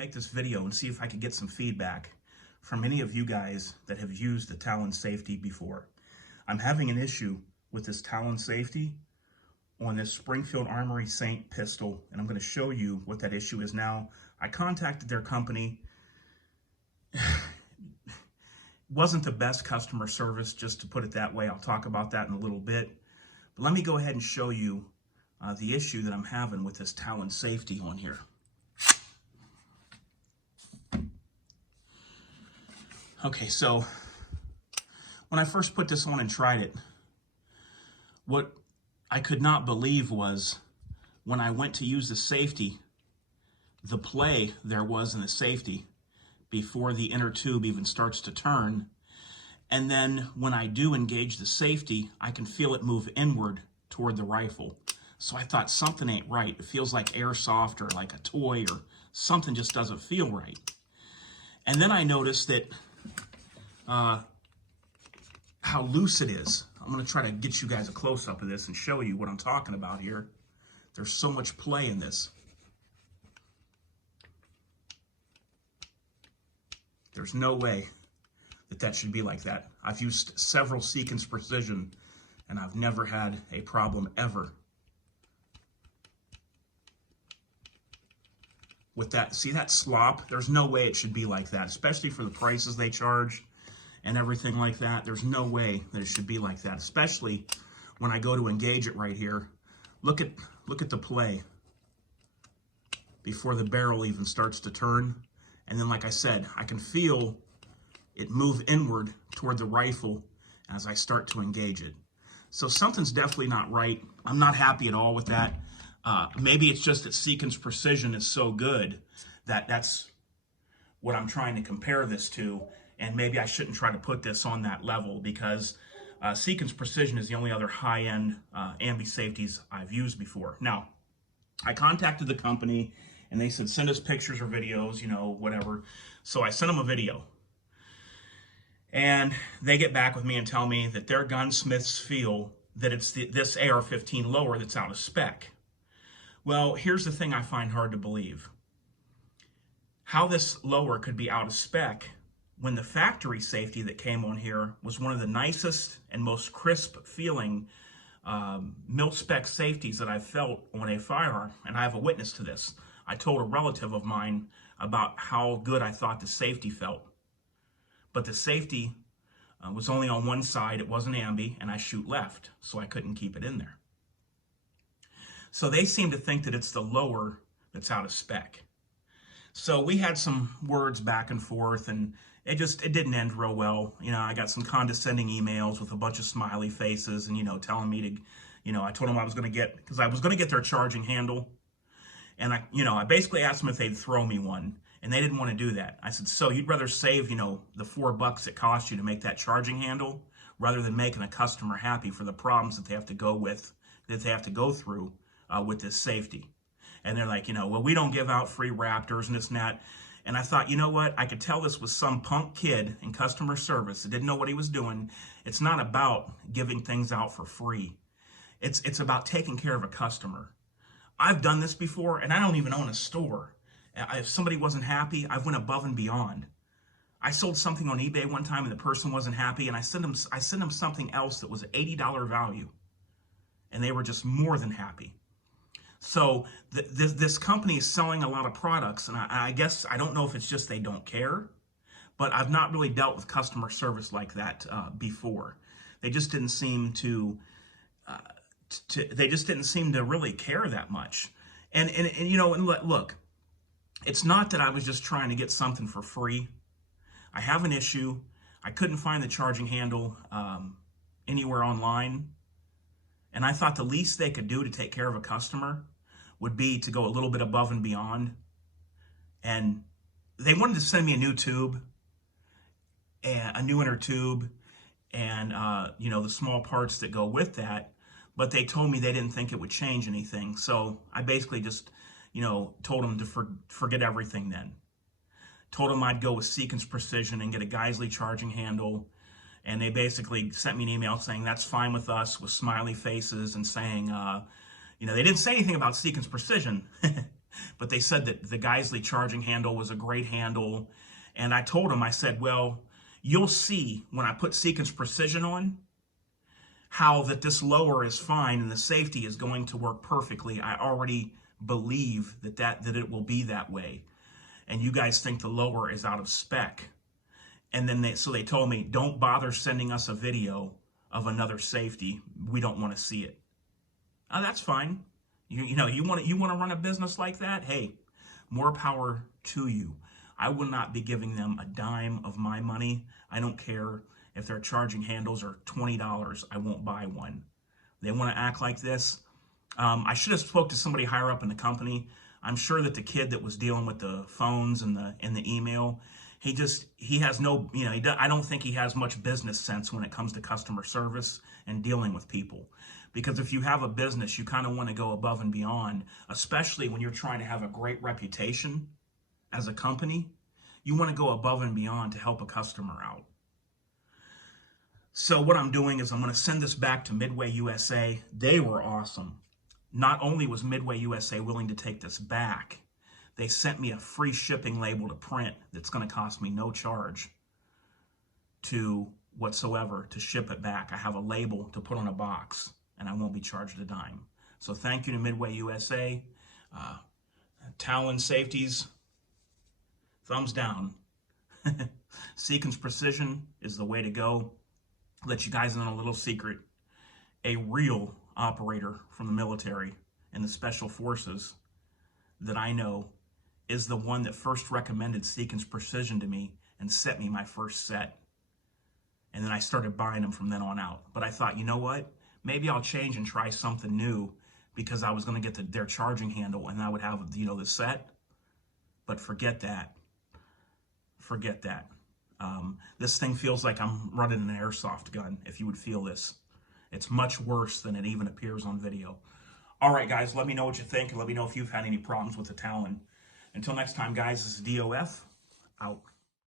make this video and see if I could get some feedback from any of you guys that have used the Talon Safety before. I'm having an issue with this Talon Safety on this Springfield Armory Saint pistol, and I'm going to show you what that issue is now. I contacted their company. Wasn't the best customer service, just to put it that way. I'll talk about that in a little bit. But let me go ahead and show you the issue that I'm having with this Talon Safety on here. Okay, so when I first put this on and tried it, what I could not believe was when I went to use the safety, the play there was in the safety before the inner tube even starts to turn. And then when I do engage the safety, I can feel it move inward toward the rifle. So I thought something ain't right. It feels like airsoft or like a toy, or something just doesn't feel right. And then I noticed that how loose it is. I'm going to try to get you guys a close-up of this and show you what I'm talking about here. There's so much play in this. There's no way that should be like that. I've used several Seekins Precision, and I've never had a problem ever with that. See that slop? There's no way it should be like that, especially for the prices they charge and everything like that. There's no way that it should be like that, especially when I go to engage it right here. Look at the play before the barrel even starts to turn. And then, like I said, I can feel it move inward toward the rifle as I start to engage it. So something's definitely not right. I'm not happy at all with that. Maybe it's just that Seekins Precision is so good that that's what I'm trying to compare this to. And maybe I shouldn't try to put this on that level, because Seekins Precision is the only other high-end ambi safeties I've used before. Now, I contacted the company, and they said, send us pictures or videos, you know, whatever. So I sent them a video. And they get back with me and tell me that their gunsmiths feel that it's this AR-15 lower that's out of spec. Well, here's the thing I find hard to believe. How this lower could be out of spec when the factory safety that came on here was one of the nicest and most crisp feeling mil-spec safeties that I've felt on a firearm. And I have a witness to this. I told a relative of mine about how good I thought the safety felt. But the safety was only on one side. It wasn't ambi, and I shoot left, so I couldn't keep it in there. So they seem to think that it's the lower that's out of spec. So we had some words back and forth, and it didn't end real well. You know, I got some condescending emails with a bunch of smiley faces and, you know, telling me to, you know, I told them I was going to get, because I was going to get their charging handle. And I basically asked them if they'd throw me one, and they didn't want to do that. I said, so you'd rather save, you know, the $4 it cost you to make that charging handle, rather than making a customer happy for the problems that they have to go through with this safety. And they're like, you know, well, we don't give out free Raptors and this and that. And I thought, you know what? I could tell this was some punk kid in customer service that didn't know what he was doing. It's not about giving things out for free. It's about taking care of a customer. I've done this before, and I don't even own a store. If somebody wasn't happy, I went above and beyond. I sold something on eBay one time, and the person wasn't happy, and I sent them something else that was an $80 value, and they were just more than happy. So this company is selling a lot of products, and I guess, I don't know if it's just they don't care, but I've not really dealt with customer service like that before. They just didn't seem to really care that much. And you know, and look, it's not that I was just trying to get something for free. I have an issue. I couldn't find the charging handle anywhere online. And I thought the least they could do to take care of a customer would be to go a little bit above and beyond. And they wanted to send me a new tube, and a new inner tube, and you know, the small parts that go with that. But they told me they didn't think it would change anything. So I basically just, you know, told them to forget everything then. Told them I'd go with Seekins Precision and get a Geisley charging handle. And they basically sent me an email saying that's fine with us, with smiley faces, and saying, you know, they didn't say anything about Seekins Precision. But they said that the Geisley charging handle was a great handle. And I told them, I said, well, you'll see when I put Sequence Precision on, how that this lower is fine and the safety is going to work perfectly. I already believe that it will be that way. And you guys think the lower is out of spec. And then they told me, don't bother sending us a video of another safety. We don't want to see it. Oh, that's fine. You know, you want to run a business like that? Hey, more power to you. I will not be giving them a dime of my money. I don't care if their charging handles are $20. I won't buy one. They want to act like this. I should have spoke to somebody higher up in the company. I'm sure that the kid that was dealing with the phones and the email, he has no, you know, I don't think he has much business sense when it comes to customer service and dealing with people. Because if you have a business, you kind of want to go above and beyond, especially when you're trying to have a great reputation as a company. You want to go above and beyond to help a customer out. So what I'm doing is I'm going to send this back to Midway USA. They were awesome. Not only was Midway USA willing to take this back, they sent me a free shipping label to print that's going to cost me no charge whatsoever to ship it back. I have a label to put on a box, and I won't be charged a dime. So thank you to Midway USA. Talon Safety's, thumbs down. Sequence Precision is the way to go. Let you guys in on a little secret. A real operator from the military and the special forces that I know is the one that first recommended Sequence Precision to me and sent me my first set. And then I started buying them from then on out. But I thought, you know what? Maybe I'll change and try something new, because I was going to get their charging handle and I would have, you know, the set. But forget that. Forget that. This thing feels like I'm running an airsoft gun, if you would feel this. It's much worse than it even appears on video. All right, guys, let me know what you think, and let me know if you've had any problems with the Talon. Until next time, guys, this is DOF, out.